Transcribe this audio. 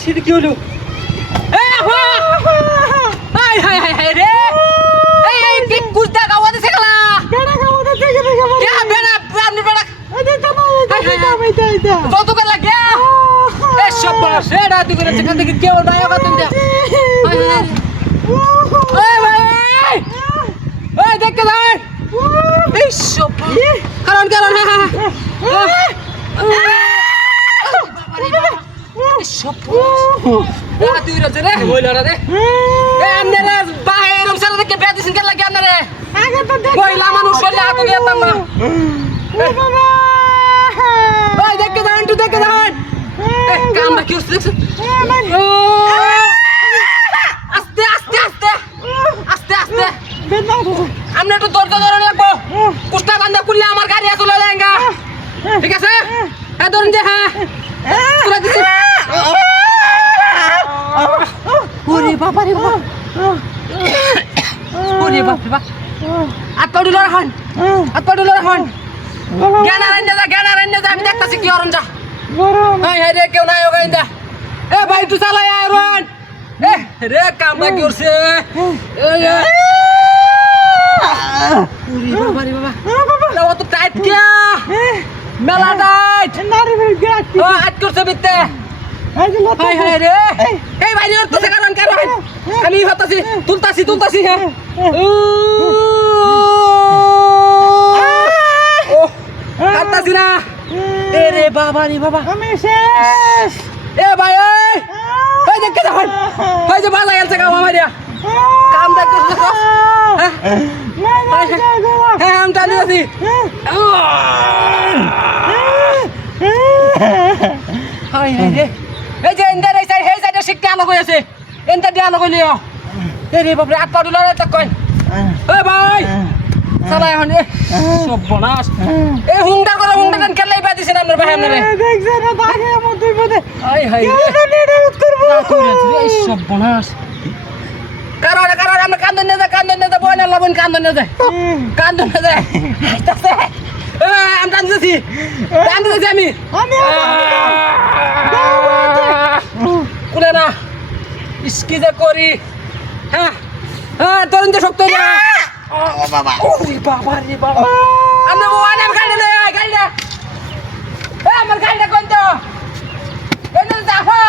সেটা কি হলো হাই হাই হাই হাই রে এই এই কি কুস্তা গাওয়া দিছে গলা বেড়া খাওয়া দে থেকে থেকে মারি কে বেনা আপনি বেনা এটা যত করে লাগে এ সব সেটা তুই করে সেখান থেকে কেউ নাই ওকা তুমি ওই ভাই ওই দেখতে দাঁড় এই সব কারণ কারণ সব তুই রে রে বইলা রে এ আমনে বাইরে রুমসালা দেখে বেদিছেন কে লাগে আমনে আগে তো দেখ বইলা মানুষ বলে হাতে দিতাম না বাবা ওই দেখে দাঁড় তুই দেখে দাঁড় কামটা কি হচ্ছে আস্তে আস্তে আস্তে আস্তে আস্তে আমরা একটু দরজা ধরে লাগবো কুস্তা বান্ধা করলে আমার গাড়ি চলে যায়গা ঠিক আছে হ্যাঁ ধরুন যে হ্যাঁ তুলে দিচ্ছি ওরে বাবা রে বাবা ওরে বাপ রে বাপ আত্মা ডুলার হন আত্মা ডুলার হন জ্ঞান আরান্য যা আমি দেখতেছি কি অরণ যা হাই হাই রে কেউ নাই ওখানে যা এ ভাই তুই চালাই আয়রন এ রে কামটা কি করছে ওরে বাবা রে বাবা তো টাইট কিয়া মেলা টাইট নারী গেট ও আট করছে বিতে হাই হাই রে এই ভাই ওর তো কারণ কারণ আমি হতাছি তুলতাছি হ্যাঁ ও কাটতাছি না এ রে বাবা আমি শেষ এ ভাই এই দেখে দেখুন এই যে বাজা গেছে কাম আমারিয়া কাম দেখতে হ্যাঁ আমি টানি আছি হাই হাই রে এই যে এন্দার এই সাইডে শিখতে আলো কইছে এন্দার দিয়ে আলো কইলিও এ রে বাপ রে আট পা দুলারে তাক কই এ ভাই চালাই এখন সব বনাস এ হুংডা খেলাই পা দিছেন আপনার ভাই আপনারে দেখছ না দাগে আমার দুই বদে হাই হাই এটা উত করব এই সব বনাস কারণ আমরা কান্দন না যা বয়না লাবন কান্দন না যায় আইতাছে আমি কান্দছি আমি কুলে না ইসকি যে করি হ্যাঁ তরুণ যে শক্ত না ও বাবা রে বাবা আমরা ওয়ান এম গাড়িটা আমার গাড়িটা কোন তো এনে যাফা